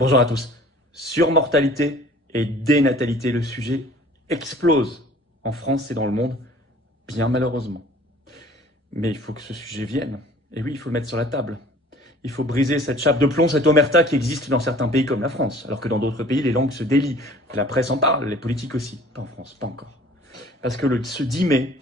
Bonjour à tous. Surmortalité et dénatalité, le sujet explose en France et dans le monde, bien malheureusement. Mais il faut que ce sujet vienne. Et oui, il faut le mettre sur la table. Il faut briser cette chape de plomb, cette omerta qui existe dans certains pays comme la France, alors que dans d'autres pays, les langues se délient. La presse en parle, les politiques aussi. Pas en France, pas encore. Parce que ce 10 mai,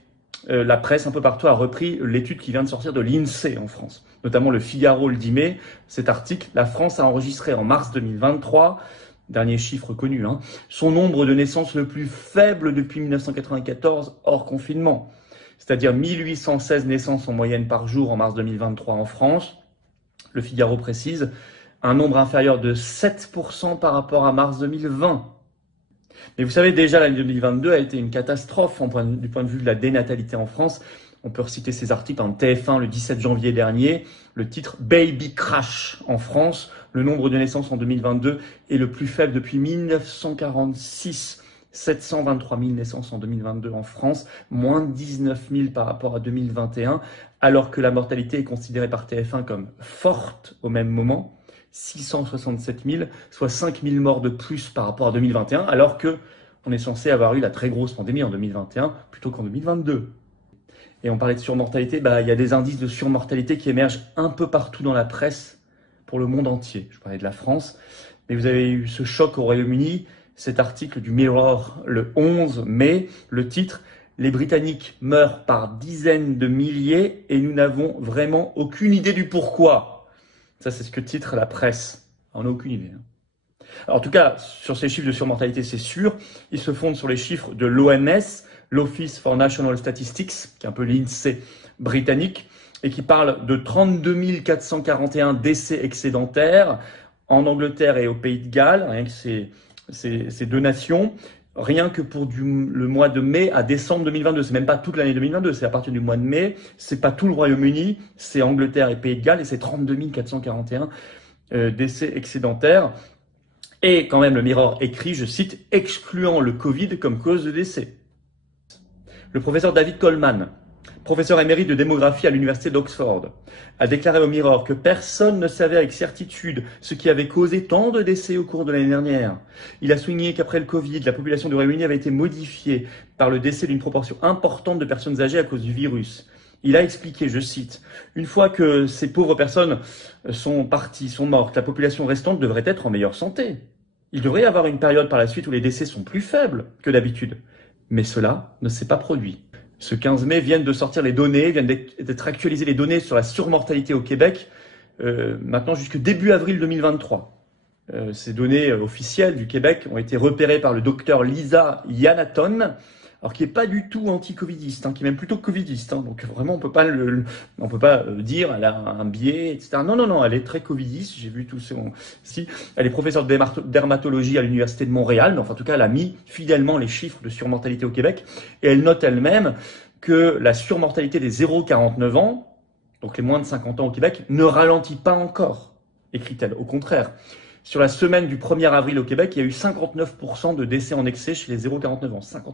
la presse un peu partout a repris l'étude qui vient de sortir de l'INSEE en France, notamment le Figaro le 10 mai. Cet article, la France a enregistré en mars 2023, dernier chiffre connu, son nombre de naissances le plus faible depuis 1994 hors confinement, c'est-à-dire 1816 naissances en moyenne par jour en mars 2023 en France. Le Figaro précise un nombre inférieur de 7% par rapport à mars 2020. Mais vous savez, déjà l'année 2022 a été une catastrophe du point de vue de la dénatalité en France. On peut reciter ces articles en TF1 le 17 janvier dernier. Le titre « Baby Crash en France ». Le nombre de naissances en 2022 est le plus faible depuis 1946. 723 000 naissances en 2022 en France, moins de 19 000 par rapport à 2021, alors que la mortalité est considérée par TF1 comme forte au même moment. 667 000, soit 5 000 morts de plus par rapport à 2021, alors que on est censé avoir eu la très grosse pandémie en 2021 plutôt qu'en 2022. Et on parlait de surmortalité, il y a des indices de surmortalité qui émergent un peu partout dans la presse pour le monde entier. Je parlais de la France, mais vous avez eu ce choc au Royaume-Uni, cet article du Mirror le 11 mai, le titre « Les Britanniques meurent par dizaines de milliers et nous n'avons vraiment aucune idée du pourquoi ». Ça, c'est ce que titre la presse. On n'a aucune idée. Alors, en tout cas, sur ces chiffres de surmortalité, c'est sûr. Ils se fondent sur les chiffres de l'ONS, l'Office for National Statistics, qui est un peu l'INSEE britannique, et qui parle de 32 441 décès excédentaires en Angleterre et au Pays de Galles, rien que ces deux nations. Rien que pour le mois de mai à décembre 2022. C'est même pas toute l'année 2022, c'est à partir du mois de mai. C'est pas tout le Royaume-Uni, c'est Angleterre et Pays de Galles et c'est 32 441 décès excédentaires. Et quand même, le Mirror écrit, je cite, « excluant le Covid comme cause de décès ». Le professeur David Coleman, professeur émérite de démographie à l'université d'Oxford, a déclaré au Mirror que personne ne savait avec certitude ce qui avait causé tant de décès au cours de l'année dernière. Il a souligné qu'après le Covid, la population du Royaume-Uni avait été modifiée par le décès d'une proportion importante de personnes âgées à cause du virus. Il a expliqué, je cite, « Une fois que ces pauvres personnes sont parties, sont mortes, la population restante devrait être en meilleure santé. Il devrait y avoir une période par la suite où les décès sont plus faibles que d'habitude. Mais cela ne s'est pas produit. » Ce 15 mai viennent de sortir les données, viennent d'être actualisées les données sur la surmortalité au Québec, maintenant jusque début avril 2023. Ces données officielles du Québec ont été repérées par le docteur Lisa Yanaton, alors qui est pas du tout anti-covidiste, qui est même plutôt covidiste. Donc vraiment, on peut pas dire elle a un biais, etc. Non, elle est très covidiste. J'ai vu tout ça. Si, elle est professeure de dermatologie à l'université de Montréal, mais enfin, en tout cas, elle a mis fidèlement les chiffres de surmortalité au Québec, et elle note elle-même que la surmortalité des 0,49 ans, donc les moins de 50 ans au Québec, ne ralentit pas encore, écrit-elle. Au contraire. Sur la semaine du 1er avril au Québec, il y a eu 59% de décès en excès chez les 0,49 ans. 59%.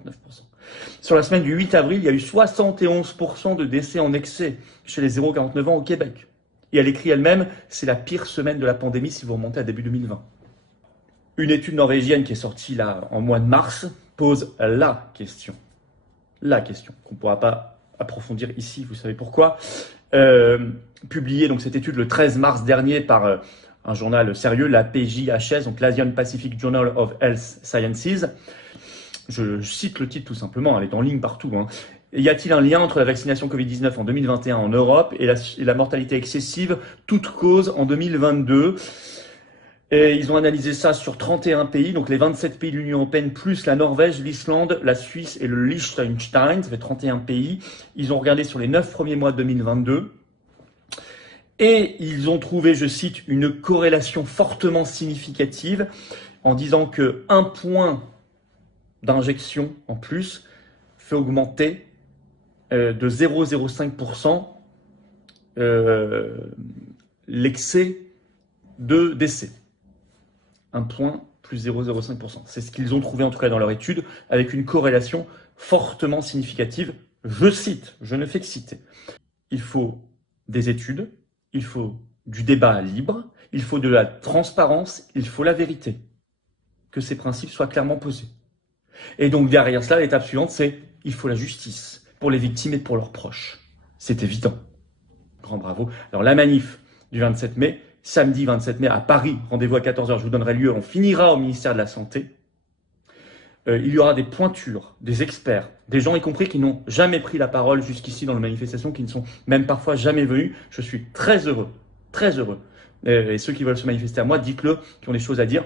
Sur la semaine du 8 avril, il y a eu 71% de décès en excès chez les 0,49 ans au Québec. Et elle écrit elle-même, c'est la pire semaine de la pandémie si vous remontez à début 2020. Une étude norvégienne qui est sortie là en mois de mars pose la question qu'on ne pourra pas approfondir ici, vous savez pourquoi. Publiée donc cette étude le 13 mars dernier par un journal sérieux, la PJHS, donc l'Asian Pacific Journal of Health Sciences. Je cite le titre tout simplement, elle est en ligne partout. Y a-t-il un lien entre la vaccination Covid-19 en 2021 en Europe et la mortalité excessive, toute cause en 2022 ? Et ils ont analysé ça sur 31 pays, donc les 27 pays de l'Union européenne, plus la Norvège, l'Islande, la Suisse et le Liechtenstein, ça fait 31 pays. Ils ont regardé sur les 9 premiers mois de 2022. Et ils ont trouvé, je cite, une corrélation fortement significative en disant que 1 point d'injection en plus fait augmenter de 0,05% l'excès de décès. 1 point plus 0,05%. C'est ce qu'ils ont trouvé en tout cas dans leur étude, avec une corrélation fortement significative. Je cite, je ne fais que citer. Il faut des études, il faut du débat libre, il faut de la transparence, il faut la vérité. Que ces principes soient clairement posés. Et donc derrière cela, l'étape suivante, c'est il faut la justice pour les victimes et pour leurs proches. C'est évident. Grand bravo. Alors la manif du 27 mai, samedi 27 mai à Paris, rendez-vous à 14h, je vous donnerai lieu, on finira au ministère de la Santé. Il y aura des pointures, des experts, des gens y compris qui n'ont jamais pris la parole jusqu'ici dans les manifestations, qui ne sont même parfois jamais venus. Je suis très heureux, très heureux. Et ceux qui veulent se manifester à moi, dites-le, qui ont des choses à dire.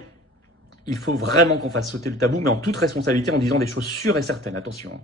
Il faut vraiment qu'on fasse sauter le tabou, mais en toute responsabilité, en disant des choses sûres et certaines. Attention.